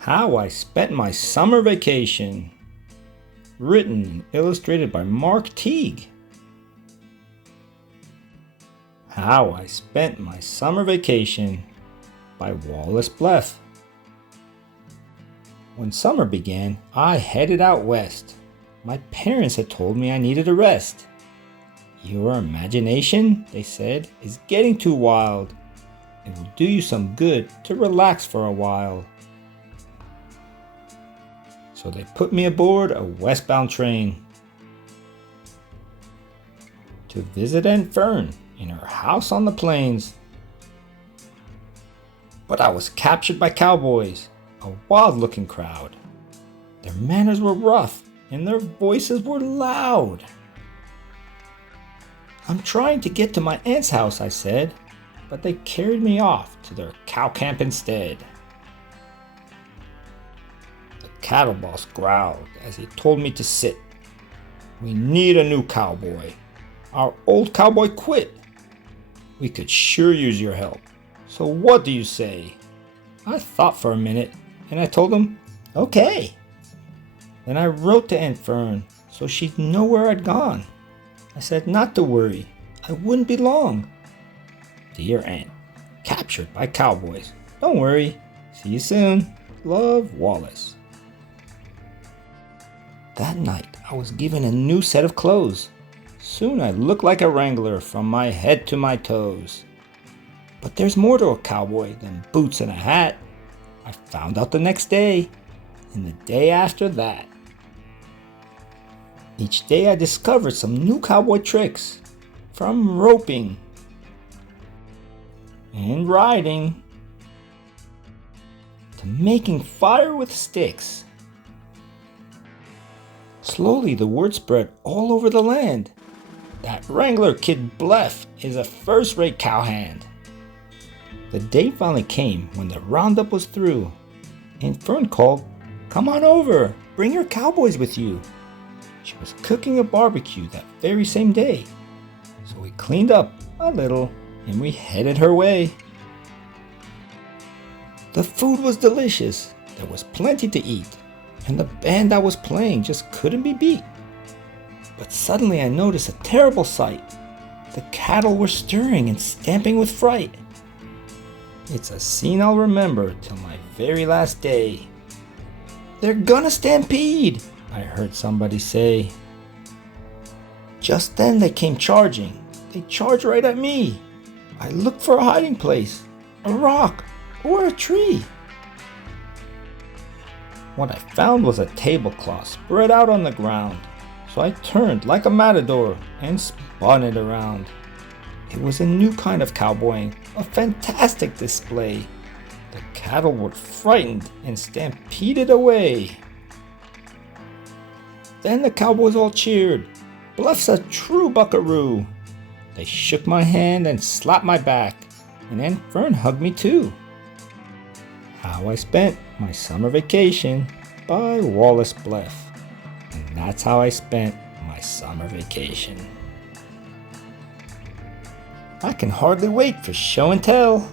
How I Spent My Summer Vacation. Written and illustrated by Mark Teague. How I Spent My Summer Vacation by Wallace Bleff. When summer began, I headed out west. My parents had told me I needed a rest. Your imagination, they said, is getting too wild. It will do you some good to relax for a while. So they put me aboard a westbound train to visit Aunt Fern in her house on the plains. But I was captured by cowboys, a wild-looking crowd. Their manners were rough and their voices were loud. I'm trying to get to my aunt's house, I said, but they carried me off to their cow camp instead. The cattle boss growled as he told me to sit. We need a new cowboy. Our old cowboy quit. We could sure use your help. So what do you say? I thought for a minute and I told him, okay. Then I wrote to Aunt Fern so she'd know where I'd gone. I said not to worry, I wouldn't be long. Dear Aunt, captured by cowboys. Don't worry, see you soon. Love, Wallace. That night I was given a new set of clothes. Soon I looked like a wrangler from my head to my toes. But there's more to a cowboy than boots and a hat. I found out the next day, and the day after that. Each day I discovered some new cowboy tricks, from roping and riding to making fire with sticks. Slowly the word spread all over the land. That Wrangler Kid Bleff is a first-rate cowhand. The day finally came when the roundup was through. Aunt Fern called, come on over, bring your cowboys with you. She was cooking a barbecue that very same day. So we cleaned up a little and we headed her way. The food was delicious, there was plenty to eat, and the band that was playing just couldn't be beat. But suddenly I noticed a terrible sight. The cattle were stirring and stamping with fright. It's a scene I'll remember till my very last day. They're gonna stampede, I heard somebody say. Just then they came charging. They charged right at me. I looked for a hiding place, a rock, or a tree. What I found was a tablecloth spread out on the ground. So I turned like a matador and spun it around. It was a new kind of cowboying, a fantastic display. The cattle were frightened and stampeded away. Then the cowboys all cheered, Bleff's a true buckaroo. They shook my hand and slapped my back, and Aunt Fern hugged me too. How I Spent My Summer Vacation by Wallace Bleff. And that's how I spent my summer vacation. I can hardly wait for show and tell.